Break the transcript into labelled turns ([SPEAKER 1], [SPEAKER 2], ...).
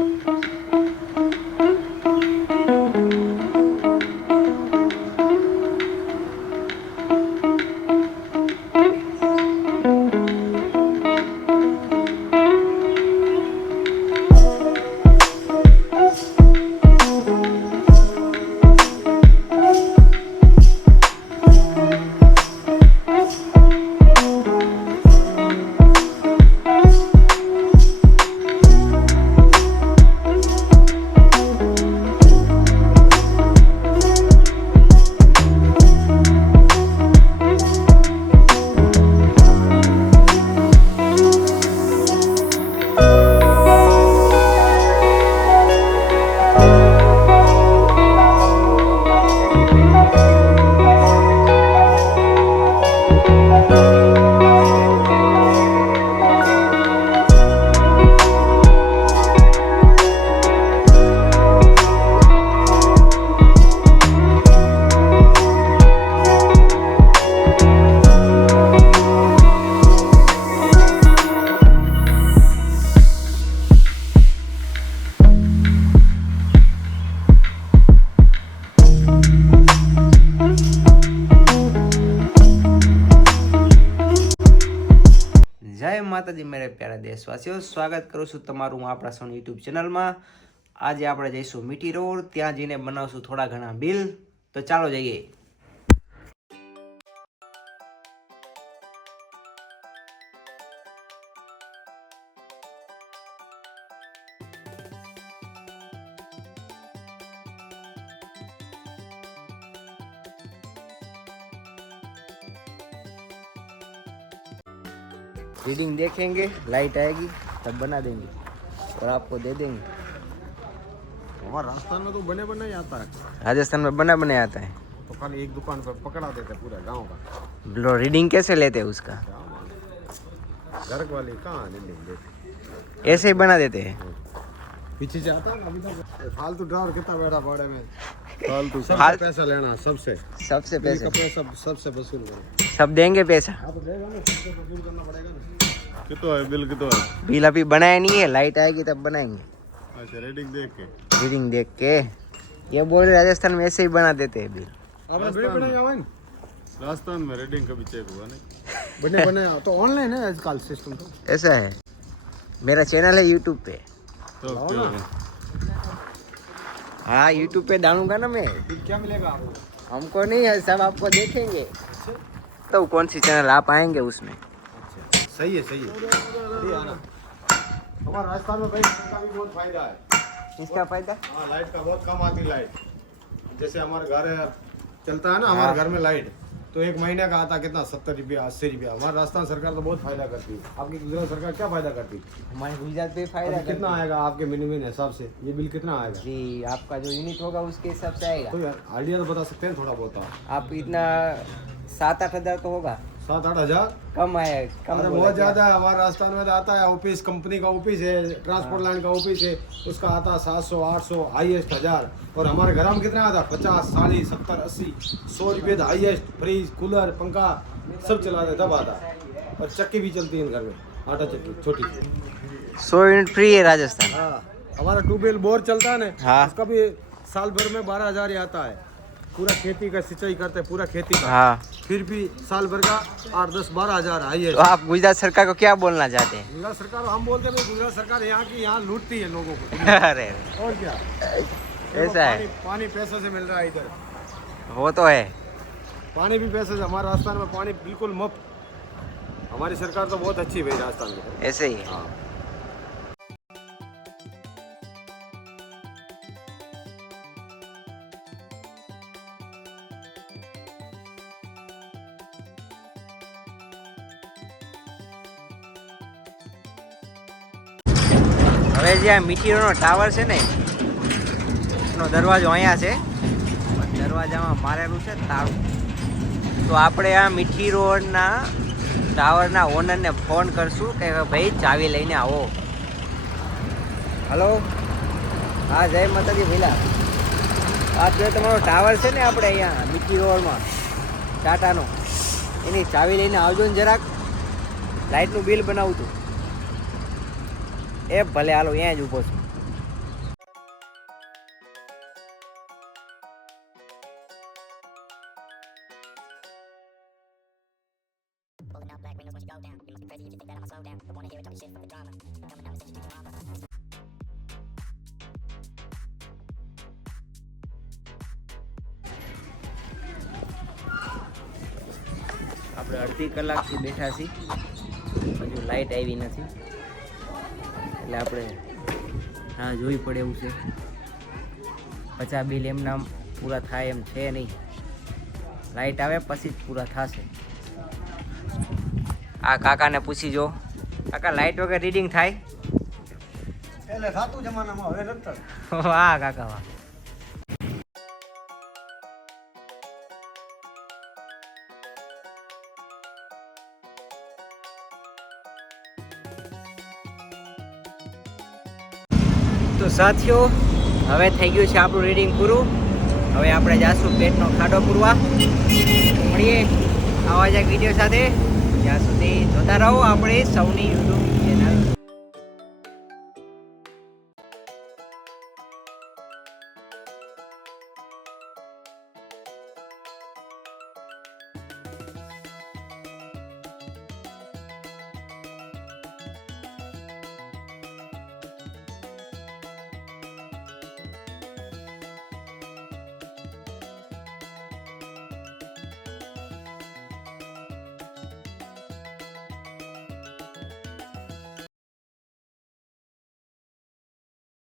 [SPEAKER 1] Thank you. માતાજી મેરે પ્યારા દેશવાસીઓ, સ્વાગત કરું છું તમારું આપણા સૌની યુટ્યુબ ચેનલમાં. આજે આપણે જઈશું મીઠી રોડ, ત્યાં જઈને બનાવશું થોડા ઘણા બિલ. તો ચાલો જઈએ. रीडिंग देखेंगे लाइट आएगी तब बना देंगे और आपको दे देंगे।
[SPEAKER 2] राजस्थान में तो बने बने आता है।
[SPEAKER 1] राजस्थान में बना बना आता है।
[SPEAKER 2] तो खाली एक दुकान पर पकड़ा देते हैं पूरे गाँव का।
[SPEAKER 1] लो रीडिंग कैसे लेते हैं। उसका
[SPEAKER 2] घर वाले कहाँ देते
[SPEAKER 1] ऐसे ही बना देते हैं।
[SPEAKER 2] पीछे से आता है फालतू ड्राइवर कितना बैठा पड़े में? फालतू पैसा लेना सबसे।
[SPEAKER 1] सबसे पैसे।
[SPEAKER 2] पैसा सबसे वसूल करो
[SPEAKER 1] सब देंगे पैसा।
[SPEAKER 2] हाँ तो कितो है बिल कितो है।
[SPEAKER 1] बिल अभी बनाया नहीं है लाइट आएगी तब बनाएँगे।
[SPEAKER 2] अच्छा रेटिंग देख के।
[SPEAKER 1] रीडिंग देख के। ये बोल रहे राजस्थान में ऐसे ही बना देते हैं बिल।
[SPEAKER 2] राजस्थान में। रेटिंग कभी चेक हुआ नहीं। बने बने तो ऑनलाइन है आजकल सिस्टम तो।
[SPEAKER 1] ऐसा है। मेरा चैनल है यूट्यूब पे।
[SPEAKER 2] तो
[SPEAKER 1] हाँ यूट्यूब पे डालूँगा ना मैं।
[SPEAKER 2] क्या मिलेगा आपको?
[SPEAKER 1] हमको नहीं है सब आपको देखेंगे। तो कौन सी चैनल आप आएँगे उसमें।
[SPEAKER 2] अच्छा सही है। सही है हमारे राजस्थान में भाई इसका भी बहुत फ़ायदा है।
[SPEAKER 1] इसका फ़ायदा?
[SPEAKER 2] हाँ लाइट का बहुत कम आती लाइट जैसे हमारे घर चलता है ना हमारे घर में लाइट तो एक महीने का आता कितना? सत्तर रुपया अस्सी रुपया। हमारे राजस्थान सरकार तो बहुत फ़ायदा करती है। आपकी गुजरात सरकार क्या फ़ायदा करती है?
[SPEAKER 1] हमारे गुजरात पे फ़ायदा
[SPEAKER 2] कितना आएगा आपके मिनिमम हिसाब से? ये बिल कितना आएगा?
[SPEAKER 1] जी आपका जो यूनिट होगा उसके हिसाब से आएगा।
[SPEAKER 2] तो यार आइडिया तो बता सकते हैं थोड़ा बहुत। आप
[SPEAKER 1] इतना सात आठ हज़ार तो होगा।
[SPEAKER 2] सात आठ हज़ार?
[SPEAKER 1] कम आए कम
[SPEAKER 2] अरे बहुत ज़्यादा है हमारे राजस्थान में तो आता है ऑफ़िस कंपनी का ऑफ़िस है ट्रांसपोर्ट लाइन का ऑफ़िस है उसका आता है सात सौ आठ सौ हाईएस्ट हज़ार। और हमारे घर में कितना आता है? पचास साठ सत्तर अस्सी सौ रुपये तो हाईएस्ट फ्रिज कूलर पंखा सब चलाते तब आता और चक्की भी चलती है इन घर में आटा चक्की छोटी।
[SPEAKER 1] सौ यूनिट फ्री है राजस्थान।
[SPEAKER 2] हाँ हमारा ट्यूबवेल बोर चलता है ना
[SPEAKER 1] हाँ।
[SPEAKER 2] उसका भी साल भर में बारह हज़ार ही आता है। पूरा खेती का सिंचाई करते हैं पूरा खेती का।
[SPEAKER 1] हाँ।
[SPEAKER 2] फिर भी साल भर का आठ दस बारह हज़ार
[SPEAKER 1] आई
[SPEAKER 2] है तो
[SPEAKER 1] आप गुजरात सरकार को क्या बोलना चाहते हैं?
[SPEAKER 2] गुजरात सरकार हम बोलते हैं गुजरात सरकार यहाँ की यहाँ लूटती है लोगों को।
[SPEAKER 1] अरे।
[SPEAKER 2] और क्या?
[SPEAKER 1] ऐसा है।
[SPEAKER 2] पानी, पैसों से मिल रहा है इधर।
[SPEAKER 1] वो तो है।
[SPEAKER 2] पानी भी पैसे से हमारे राजस्थान में पानी बिल्कुल मुफ़्त। हमारी सरकार तो बहुत अच्छी है भाई राजस्थान में
[SPEAKER 1] ऐसे ही। है। હવે જે આ મીઠીરોનો ટાવર છે ને, એનો દરવાજો અહીંયા છે. દરવાજામાં મારેલું છે તાળું. તો આપણે આ મીઠી રોડના ટાવરના ઓનરને ફોન કરશું કે ભાઈ ચાવી લઈને આવો. હલો? હા, જય માતાજી, ભીલા. આ જો તમારો ટાવર છે ને આપણે અહીંયા, મીઠી રોડમાં, ટાટાનો, એની ચાવી લઈને આવજો ને જરાક. લાઇટનું બિલ બનાવું છું. એ ભલે હાલો, અહીંયા જ ઊભો છું. આપણે અડધી કલાકથી બેઠા છીએ. હજુ લાઇટ આવી નથી. એટલે આપણે હા જોવી પડે એવું છે. પચાસ બિલ એમના પૂરા થાય એમ છે નહીં. લાઈટ આવે પછી જ પૂરા થશે. આ કાકાને પૂછી જો. કાકા લાઈટ વગર રીડિંગ થાય?
[SPEAKER 2] એટલે સાતું જમાનામાં હવે નથી
[SPEAKER 1] વાહ કાકા વાહ. તો સાથીઓ, હવે થઈ ગયું છે આપણું રીડિંગ પૂરું. હવે આપણે જાશું પેટનો ખાડો પૂરવા. મળીએ આવા જ વીડિયો સાથે. જ્યાં સુધી જોતા રહો, આપણે સૌની યુટ્યુબ